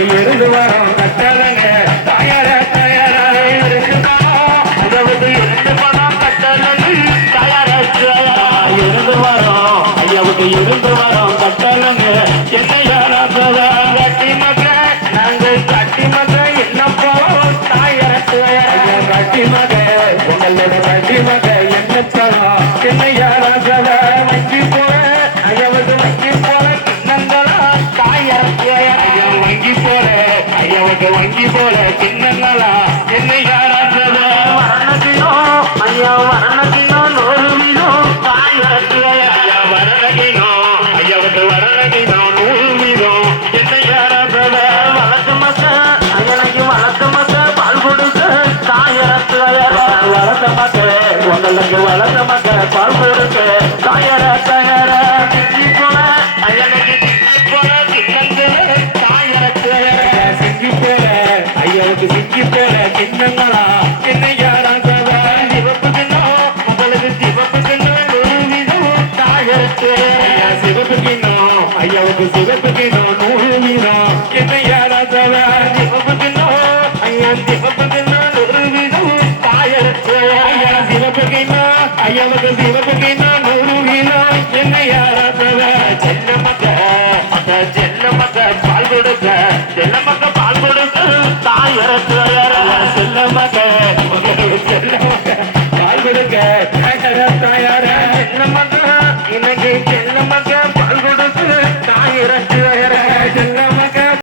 ஐயாவுக்கு இருந்து வரோம் கட்டளங்க. தயார தயாரா இருந்து வரோம் அதாவது இருந்து பணம் தயார தயாரா இருந்து வரோம். ஐயாவுக்கு இருந்து வரோம் கட்டளங்க. என்ன யாராவது கட்டி மக நாங்கள் கட்டி மக என்ன போவோம். தயார தயாரா. கட்டி மக உங்களோட கட்டி மக என்ன பழம் என்ன யாராவது வங்கி ஐயாவுக்கு வங்கி போல சின்னங்களா? என்ன யாராவது வரணகினோ ஐயா வரணகினோ நூறு வீதம் தாயார ஐயா வரலகினோ ஐயாவுக்கு வரலகினோ நூறு வீதம் என்ன யாராவது வளர்த்து மக்க ஐயனுக்கு வளர்த்து மக்க பால் கொடுக்க தாயார வளர்ந்த மக்க உங்களுக்கு வளர்ந்த மக்க பால் கொடுக்க தாயார ஐயாவுக்கு சிக்கி பேர சின்னங்களா? என்ன யாராவது சிவப்பு கிண்ணம் உங்களுக்கு சிவப்பு கிண்ணம் நூறு சிவப்பு கிண்ணம் ஐயாவுக்கு சிவப்பு கிண்ணம் நூறு வீதம் என்ன யாராவது சிவப்பு கிண்ணம் ஐயா சிவப்பு கிண்ணம் நூறு வீதம் தாயார ஐயா சிவப்பு கிண்ணம் ஐயாவுக்கு சிவப்பு கிண்ணம் நூறு வீதம் என்ன யாராவது செல்ல மக்க செல்ல மக்க பால் கொடுக்க செல்ல மக்க பால் கொடுக்க. செல்ல மக உங்களுக்கு செல்ல மக கொடுக்க தாயார தாயார செல்ல மக்க